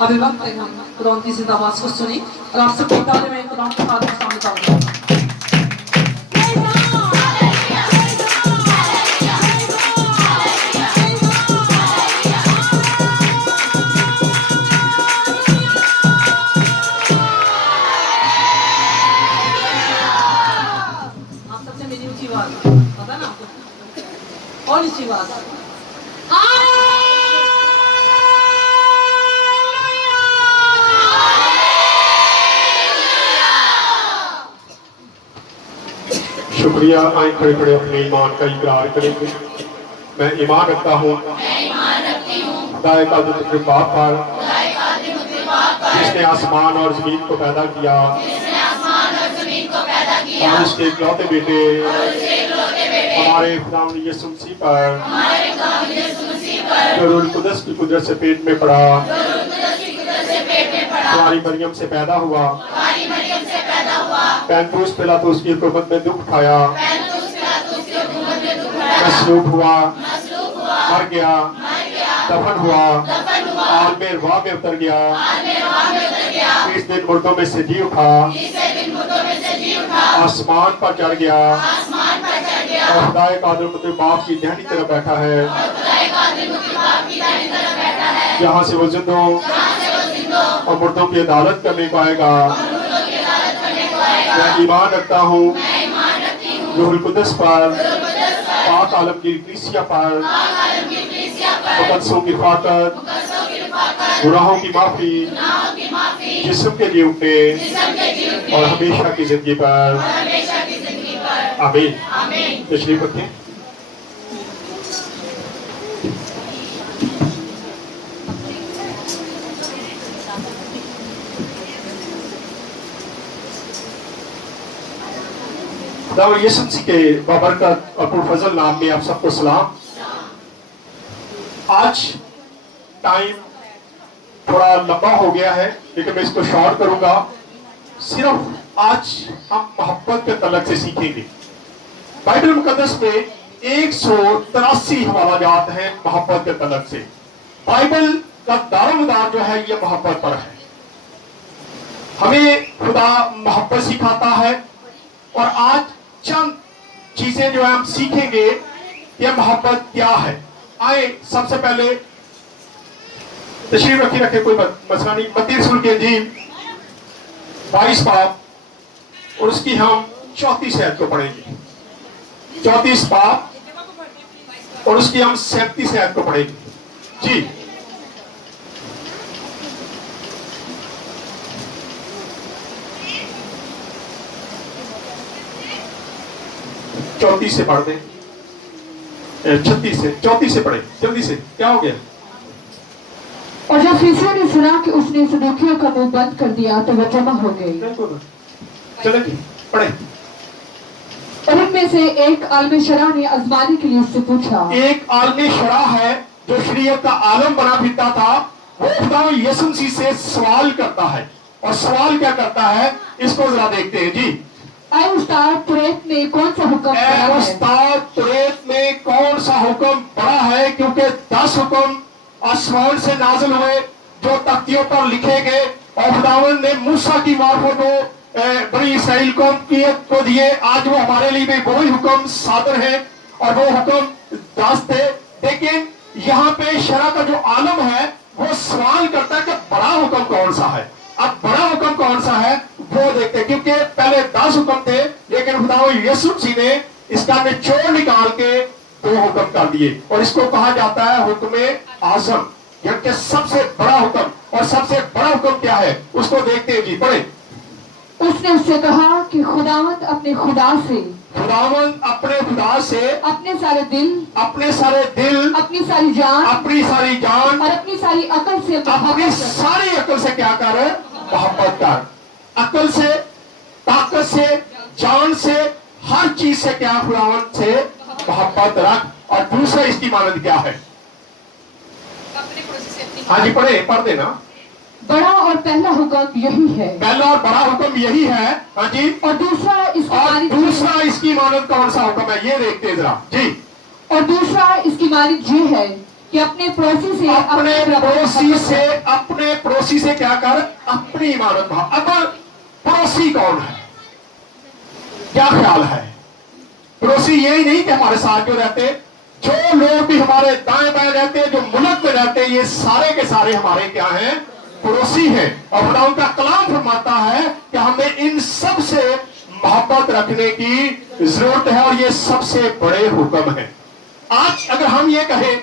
अभी वक्त है हम कुरान की जिंदा आवाज को सुनी और आप सब ताले में कुरान के हाथ में सामने डाल पता ना आपको और नीची बात शुक्रिया। आए खड़े खड़े अपने ईमान का इकरार करेंगे। मैं ईमान रखता हूँ खुदा के बाप पर जिसने आसमान और जमीन को पैदा किया और उसके इकलौते बेटे हमारे खुदावंद यीशु मसीह पर जो रूह कुदस की कुदरत से पेट में पड़ा हमारी मरियम से पैदा हुआ पैंतुस पिलातुस की हुकूमत में दुख उठाया मसलूब हुआ मर गया दफन हुआ आलमे अरवाह में उतर गया 30 दिन मुर्दों में से जी उठा आसमान पर चढ़ गया और खुदाए कादिर मुतअल बाप की दाहिनी तरफ बैठा है जहाँ से वो जिंदों और मुर्दों की अदालत करने को आएगा। मैं ईमान रखता हूँ रूहुल कुदस पर पाक आलमगीर कलीसिया पर मुकद्दसों की हिफाजत गुनाहों की माफी जिस्म के लिए उठने और हमेशा की जिंदगी पर आमीन। तशरीफ रखें। यीशु मसीह के बाबरकत और पुरफजल नाम में आप सबको सलाम। आज टाइम थोड़ा लंबा हो गया है लेकिन मैं इसको शॉर्ट करूंगा। सिर्फ आज हम मोहब्बत के तलक से सीखेंगे। बाइबल मुकद्दस में 183 हवालात हैं मोहब्बत के तलक से। बाइबल का दारोमदार जो है ये मोहब्बत पर है। हमें खुदा मोहब्बत सिखाता है और आज चंद चीजें जो है हम सीखेंगे ये मोहब्बत क्या है। आए सबसे पहले तशरीफ रखे कोई मसला नहीं। मत्ती रसूल की इंजील 22 बाब और उसकी हम 34 आयत को पढ़ेंगे। 34 बाब और उसकी हम 37 आयत को पढ़ेंगे। जी 34 से पढ़ दें। 34 से पढ़े जल्दी से। क्या हो गया? और जब फरीसियों ने सुना कि उसने सदूकियों का मुंह बंद कर दिया तो वह जमा हो गए। चले पढ़े। और उनमें से एक आलम शरा ने आजमाने के लिए उससे पूछा। एक आलम शरा है जो शरीयत का आलम बना फिरता था, वो खुदा यीशु मसीह से सवाल करता है। और सवाल क्या करता है इसको जरा देखते हैं। जी ऐ उस्ताद तुरैत में कौन सा हुक्म बड़ा है? उस्ताद तुरैत में कौन सा हुक्म बड़ा है? क्योंकि 10 हुक्म आसमान से नाजिल हुए जो तख्तियों पर लिखे गए और खुदावंद ने मूसा की मार्फत बनी इसराइल कौम को दिए। आज वो हमारे लिए भी वही हुक्म सादर है और वो हुक्म 10 थे। लेकिन यहाँ पे शरा का जो आलम है वो सवाल करता है कि बड़ा हुक्म कौन सा है। अब बड़ा हुक्म कौन सा है वो देखते हैं, क्योंकि पहले 10 हुक्म थे लेकिन खुदावंद यीशु मसीह ने इसका निचोड़ निकाल के 2 हुक्म कर दिए और इसको कहा जाता है हुक्म आज़म, यानी सबसे बड़ा हुक्म। और सबसे बड़ा हुक्म क्या है उसको देखते हैं। जी पढ़े। उसने उससे कहा कि खुदावंद अपने खुदा से अपने सारे दिल, अपनी सारी जान और अपनी सारी अकल से क्या कर? मोहब्बत कर। अकल से, ताकत से, जान से, हर चीज से क्या? खुदावंद से मोहब्बत रख। और दूसरा इसकी मानद क्या है? हाँ जी पढ़ देना। बड़ा और पहला हुक्म यही है। पहला और बड़ा हुक्म यही है। हाँ जी। और दूसरा इसकी मानद कौन सा हुक्म है ये देखते जरा। जी। और दूसरा इसकी मानद ये है कि अपने पड़ोसी से अपने अपने पड़ोसी से क्या कर, अपनी इमारत भाव। अब पड़ोसी कौन है, क्या ख्याल है? पड़ोसी यही नहीं कि हमारे साथ जो रहते, जो लोग भी हमारे दाएं बाएं रहते हैं, जो मुल्क में रहते हैं, ये सारे के सारे हमारे क्या हैं, पड़ोसी हैं। और खुदा उनका कलाम फरमाता है कि हमें इन सब से मोहब्बत रखने की जरूरत है, और ये सबसे बड़े हुक्म है। आज अगर हम ये कहें,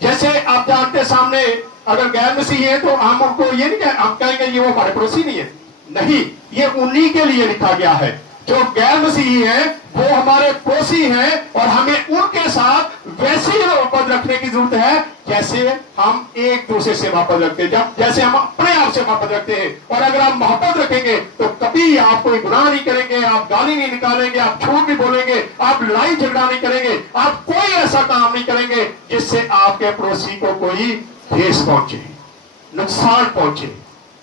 जैसे आप जानते सामने अगर गैर मसीही है तो हम उनको ये नहीं कहें, हम कहेंगे ये वो हमारे पड़ोसी नहीं है, नहीं, ये उन्हीं के लिए लिखा गया है। जो गैर मसीही हैं वो हमारे पड़ोसी हैं, और हमें उनके साथ वैसी मोहब्बत रखने की जरूरत है जैसे हम एक दूसरे से मोहब्बत रखते हैं, जैसे हम अपने आप से मोहब्बत रखते हैं। और अगर आप मोहब्बत रखेंगे तो कभी आप कोई गुनाह नहीं करेंगे, आप गाली नहीं निकालेंगे, आप झूठ नहीं बोलेंगे, आप लड़ाई झगड़ा नहीं करेंगे, आप कोई ऐसा काम नहीं करेंगे जिससे आपके पड़ोसी को कोई ठेस पहुंचे, नुकसान पहुंचे।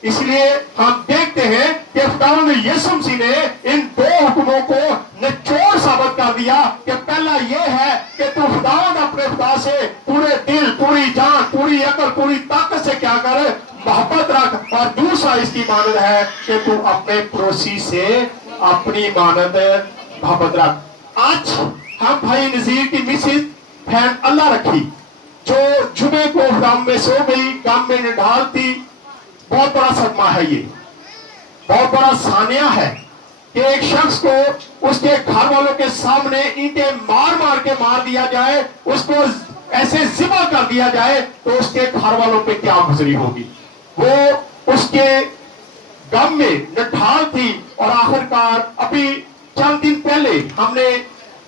इसलिए हम देखते हैं कि खुदावंद यीशु मसीह ने इन दो हुक्मों को निचोड़ साबित कर दिया कि पहला यह है कि तू खुदावंद अपने खुदा से पूरे दिल, पूरी जान, पूरी अकल, पूरी ताकत से क्या कर, मोहब्बत रख। और दूसरा इसकी मानद है कि तू अपने पड़ोसी से अपनी मानद मोहब्बत रख। आज हम भाई नजीर की मिसिस फैन अल्लाह रखी, जो जुमे को गम में सो गई, गम में निढाल थी। बहुत बड़ा सदमा है ये, बहुत बड़ा सानिया है कि एक शख्स को उसके घर वालों के सामने ईंटें मार मार के मार दिया जाए, उसको ऐसे जिबा कर दिया जाए, तो उसके घर वालों पे क्या गुजरी होगी। वो उसके गम में निढाल थी। और आखिरकार अभी चंद दिन पहले हमने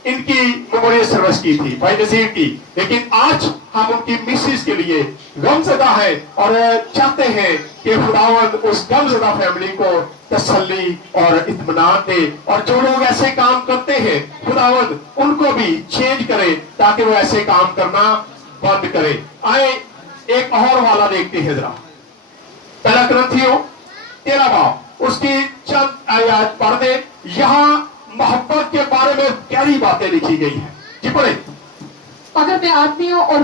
इनकी मेमोरियल सर्विस की थी भाई नजीर की, लेकिन आज हम उनकी मिसेस के लिए गमज़दा है और चाहते हैं कि खुदावंद उस गमज़दा फैमिली को तसल्ली और इत्मीनान दे। और जो लोग ऐसे काम करते हैं खुदावंद उनको भी चेंज करे ताकि वो ऐसे काम करना बंद करे। आए एक और वाला देखते हैं जरा, पहला कुरिन्थियों 13 बाब उसकी चंद आयत पढ़ दे। यहाँ मोहब्बत के बारे में गहरी बातें लिखी गई है। जी पढ़े। अगर मैं आदमियों और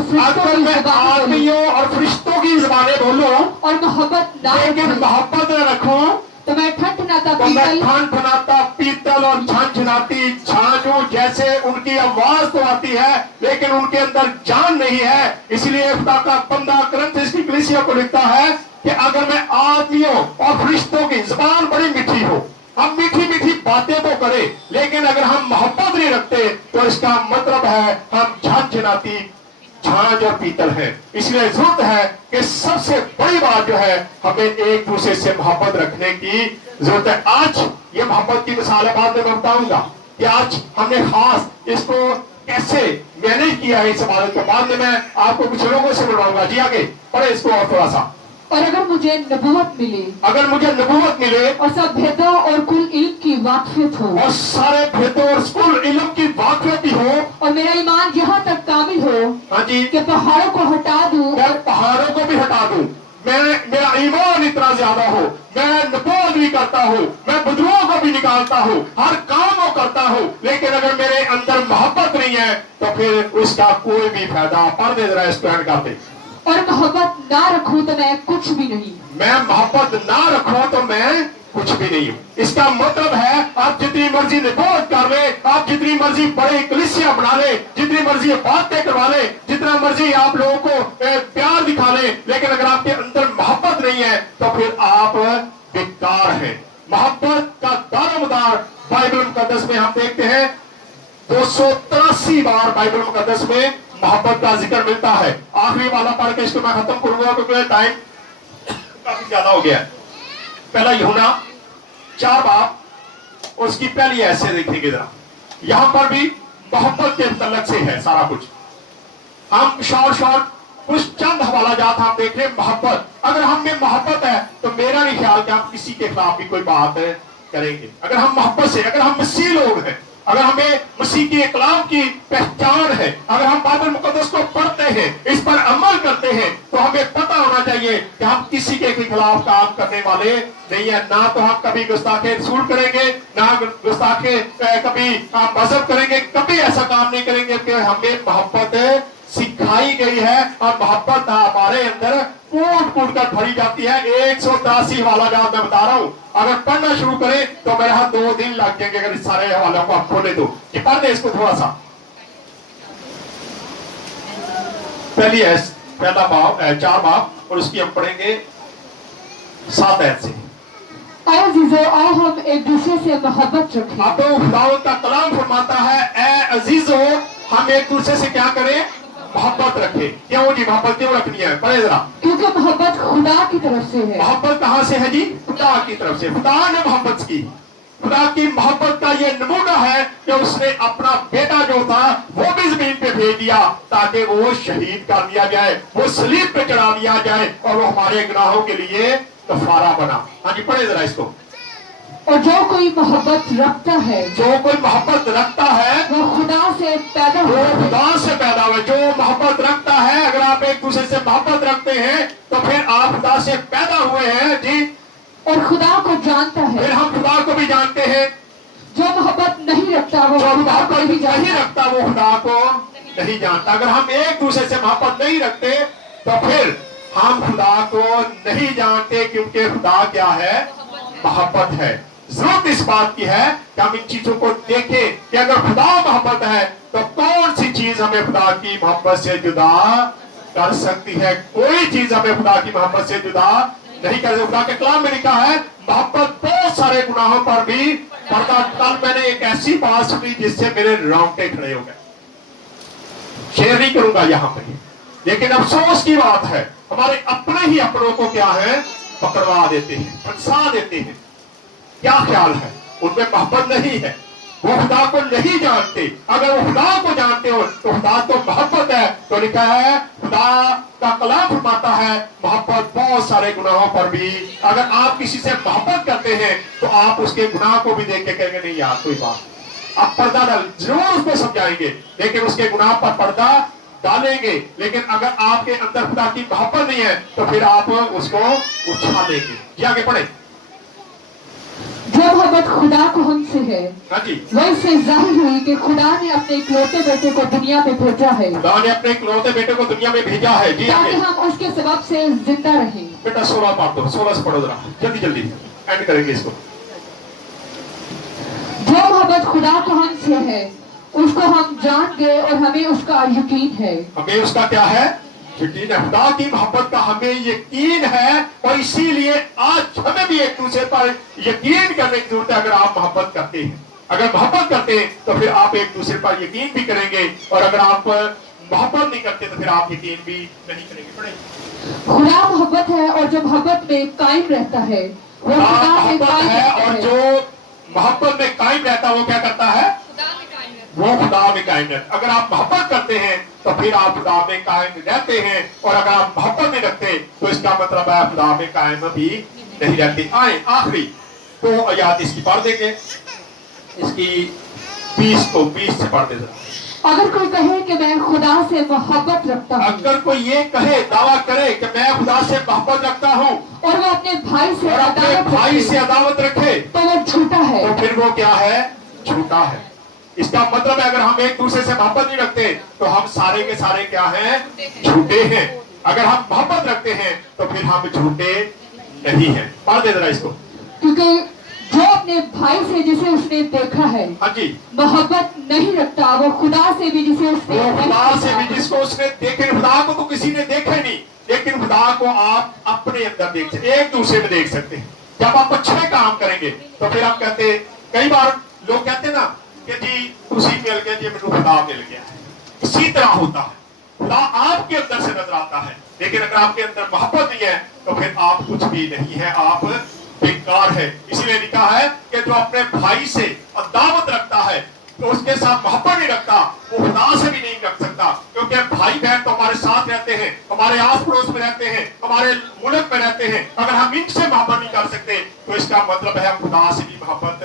फरिश्तों की ज़बानें बोलूं और मोहब्बत ना लेकिन मोहब्बत न रखूं तो मैं ठनठनाता तो मैं ठनठनाता पीतल और झनझनाती झांझ हूं। जैसे उनकी आवाज तो आती है लेकिन उनके अंदर जान नहीं है। इसलिए खुदा का बंदा कुरिन्थियों की कलीसिया को लिखता है कि अगर मैं आदमियों और फरिश्तों की ज़बान बड़ी मीठी हो, हम मीठी मीठी बातें तो करें, लेकिन अगर हम मोहब्बत नहीं रखते तो इसका मतलब है हम झनझनाती झांझ और पीतल है। इसलिए जरूरत है कि सबसे बड़ी बात जो है हमें एक दूसरे से मोहब्बत रखने की जरूरत है। आज ये मोहब्बत की मिसाल बाद में मैं बताऊंगा कि आज हमने खास इसको कैसे मैनेज किया है। इस इबादत के बाद में मैं आपको कुछ लोगों से मिलवाऊंगा। जी आगे पढ़े इसको और थोड़ा सा। और अगर मुझे नबूवत मिले, अगर मुझे नबूवत मिले और सब भेदों और कुल इल्म की वाकफियत हो, और सारे भेदों और कुल इल्म की वाकफियत भी हो, और मेरा ईमान यहाँ तक कामिल हो हाँ जी, कि पहाड़ों को हटा दूं, मैं पहाड़ों को भी हटा दूं, मेरा ईमान इतना ज्यादा हो, मैं नबूवत भी करता हूँ, मैं बदरुओं को भी निकालता हूँ, हर काम को करता हूँ, लेकिन अगर मेरे अंदर मोहब्बत नहीं है तो फिर उसका कोई भी फायदा। पढ़ दे जरा इसको एंड करते। और मोहब्बत ना रखूं तो मैं कुछ भी नहीं। मैं मोहब्बत ना रखूं तो मैं कुछ भी नहीं हूं। इसका मतलब है आप जितनी मर्जी नबूवत कर ले, आप जितनी मर्जी बड़े कलीसिया बना ले, जितनी मर्जी बातें करवा ले, जितना मर्जी आप लोगों को प्यार दिखा ले, लेकिन अगर आपके अंदर मोहब्बत नहीं है तो फिर आप बेकार हैं। मोहब्बत का दारोमदार बाइबल मुकद्दस में हम देखते हैं 283 बार बाइबल मुकद्दस में मोहब्बत का जिक्र मिलता है। आखिरी वाला पढ़ के इसको मैं खत्म करूंगा क्योंकि टाइम काफी ज्यादा हो गया। पहला यूहन्ना 4 बाब उसकी पहली ऐसे देखेंगे जरा, यहां पर भी मोहब्बत के मुतल्लक से है सारा कुछ। हम शॉर्ट कुछ चंद हवाला जात हम देख रहे। मोहब्बत, अगर हम में मोहब्बत है तो मेरा नहीं ख्याल कि हम किसी के खिलाफ भी कोई बात करेंगे। अगर हम मोहब्बत से, अगर हम मसीह लोग हैं, अगर हमें मसीह की कलाम की पहचान है, अगर हम बाइबल मुकद्दस को पढ़ते हैं, इस पर अमल करते हैं, तो हमें पता होना चाहिए कि हम किसी के खिलाफ काम करने वाले नहीं है। ना तो हम कभी गुस्ताखे रसूल करेंगे, ना गुस्ताखे कभी मजहब करेंगे, कभी ऐसा काम नहीं करेंगे कि हमें मोहब्बत सिखाई गई है और मोहब्बत हमारे अंदर कूट कूट कर भरी जाती है। 183 हवाला जात मैं बता रहा हूं, अगर पढ़ना शुरू करें तो मेरे हाथ 2 दिन लग जाएंगे अगर इस सारे हवालों को आप खोले तो। कि पढ़ दे इसको थोड़ा सा। पहला बाब 4 बाब और उसकी हम पढ़ेंगे 7 आयत से। आए अजीजों, आओ हम एक दूसरे से मोहब्बत रखें। अब खुदावंद का कलाम फरमाता है, ए अजीजों हम एक दूसरे से क्या करें? मोहब्बत रखें। क्यों जी मोहब्बत क्यों रखनी है? पढ़े जरा। क्योंकि मोहब्बत खुदा की तरफ से है। मोहब्बत कहां से है जी? खुदा की तरफ से। खुदा ने मोहब्बत की। खुदा की मोहब्बत का ये नमूना है कि उसने अपना बेटा जो था वो भी जमीन पे भेज दिया ताकि वो शहीद कर दिया जाए, वो सलीब पे चढ़ा दिया जाए और वो हमारे गुनाहों के लिए कफारा बना। हाँ जी पढ़े जरा इसको। और जो कोई मोहब्बत रखता है, जो कोई मोहब्बत रखता है वो खुदा से पैदा वो हुआ है। खुदा से पैदा हुआ। जो मोहब्बत रखता है, अगर आप एक दूसरे से मोहब्बत रखते हैं तो फिर आप खुदा से पैदा हुए हैं जी, और खुदा को जानता है। फिर हम खुदा को भी जानते हैं। जो मोहब्बत नहीं रखता वो जो खुदा को मोहब्बत नहीं नहीं जानता। रखता वो खुदा को नहीं जानता। अगर हम एक दूसरे से मोहब्बत नहीं रखते तो फिर हम खुदा को नहीं जानते, क्योंकि खुदा क्या है? मोहब्बत है। जरूरत इस बात की है कि हम इन चीजों को देखें कि अगर खुदा मोहब्बत है तो कौन सी चीज हमें खुदा की मोहब्बत से जुदा कर सकती है? कोई चीज हमें खुदा की मोहब्बत से जुदा नहीं कर सकती। खुदा के कलाम में लिखा है मोहब्बत बहुत सारे गुनाहों पर भी पर्दा। कल मैंने एक ऐसी बात सुनी जिससे मेरे रोंगटे खड़े हो गए। शेयर नहीं करूंगा यहाँ पे, लेकिन अफसोस की बात है हमारे अपने ही अपनों को क्या है? पकड़वा देते हैं, फंसा देते हैं। क्या ख्याल है? उनमें मोहब्बत नहीं है, वो खुदा को नहीं जानते। अगर वो खुदा को जानते हो तो खुदा तो मोहब्बत है। तो लिखा है खुदा का कलाम फरमाता है मोहब्बत बहुत सारे गुनाहों पर भी। अगर आप किसी से मोहब्बत करते हैं तो आप उसके गुनाह को भी देख के कहेंगे नहीं यार कोई बात, आप पर्दा डाल जरूर उसको समझाएंगे, लेकिन उसके गुनाह पर पर्दा डालेंगे। लेकिन अगर आपके अंदर खुदा की मोहब्बत नहीं है तो फिर आप उसको उछालेंगे। ये आगे पढ़े। जो मोहब्बत खुदा को हमसे है हाँ जी, वो इससे जाहिर हुई कि खुदा ने अपने इकलौते बेटे को दुनिया में भेजा है खुदा ने अपने इकलौते बेटे को दुनिया में भेजा है। जी ताकि आगे हम उसके सबब से जिंदा रहें। बेटा 16 पढ़ दो, 16 से पढ़ो जरा जल्दी जल्दी, एंड करेंगे इसको। जो मोहब्बत खुदा को हमसे है उसको हम जान गए और हमें उसका यकीन है। हमें उसका क्या है? यकीन है। खुदा की मोहब्बत का हमें यकीन है और इसीलिए आज हमें भी एक दूसरे पर यकीन करने की जरूरत है। अगर आप मोहब्बत करते हैं, अगर मोहब्बत करते हैं तो फिर आप एक दूसरे पर यकीन भी करेंगे, और अगर आप मोहब्बत नहीं करते तो फिर आप यकीन भी नहीं करेंगे। पढ़े। खुदा मोहब्बत है और जो मोहब्बत में कायम रहता है वो खुदा खुदा में मोहब्बत कायम है रहता और है। जो मोहब्बत में कायम रहता है वो क्या करता है? वो खुदा में कायम रहता है। अगर आप मोहब्बत करते हैं तो फिर आप खुदा में कायम रहते हैं, और अगर आप मोहब्बत नहीं रखते तो इसका मतलब है खुदा में कायम भी नहीं रहते। आए आखिरी तो आयत इसकी पढ़ देंगे, इसकी 20 से पढ़ दे जरा। अगर कोई कहे कि मैं खुदा से मोहब्बत रखता हूँ अगर कोई ये कहे, दावा करे कि मैं खुदा से मोहब्बत रखता हूँ और वो अपने भाई से और अपने अदावत भाई रखे, से अदावत रखे तो वो झूठा है। तो फिर वो क्या है? झूठा है। इसका मतलब है अगर हम एक दूसरे से मोहब्बत नहीं रखते तो हम सारे के सारे क्या हैं? झूठे हैं। अगर हम मोहब्बत रखते हैं तो फिर हम झूठे नहीं हैं। पढ़ दे जरा इसको। क्योंकि जो अपने भाई से जिसे उसने देखा है हाँ जी, मोहब्बत नहीं रखता वो खुदा से भी जिसे उसने वो नहीं खुदा से देखा। भी जिसको उसने देखे, खुदा को तो किसी ने देखा ही नहीं, लेकिन खुदा को आप अपने अंदर देख सकते, एक दूसरे में देख सकते हैं। जब आप अच्छे काम करेंगे तो फिर आप कहते, कई बार लोग कहते ना कि जी उसी मिल गया जी, मेरे खुदा मिल गया है। इसी तरह होता है, खुदा आपके अंदर से नजर आता है, लेकिन अगर आपके अंदर मोहब्बत नहीं है तो फिर आप कुछ भी नहीं है, आप बेकार है। इसीलिए लिखा है कि जो अपने भाई से अदावत रखता है तो उसके साथ मोहब्बत नहीं रखता वो खुदा से भी नहीं रख सकता। क्योंकि भाई बहन तो हमारे साथ रहते हैं, हमारे आस पड़ोस में रहते हैं, हमारे मुल्क में रहते हैं। अगर हम इनसे मोहब्बत नहीं कर सकते तो इसका मतलब है हम खुदा से भी मोहब्बत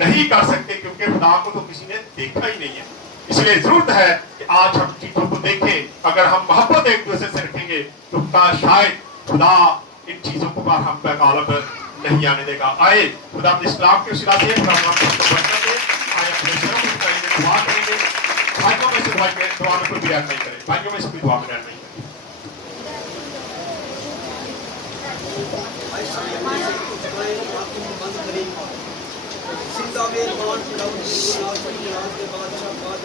नहीं कर सकते, क्योंकि खुदा को तो किसी ने देखा ही नहीं है। इसलिए जरूरत है कि आज हम चीजों को देखें। अगर हम मोहब्बत एक दूसरे से रखेंगे तो शायद खुदा इन चीजों को पर हम पे गालिब नहीं आने देगा। आए खुदा इस्लाम के उस रास्ते पर हम आए अपने शर्म दुआ करेंगे। भाइयों में से दुआ में कोई भी ऐड नहीं करे, भाइयों में से कोई दुआ में ऐड नहीं करे। सीता में बाण चलाओ, के बादशाह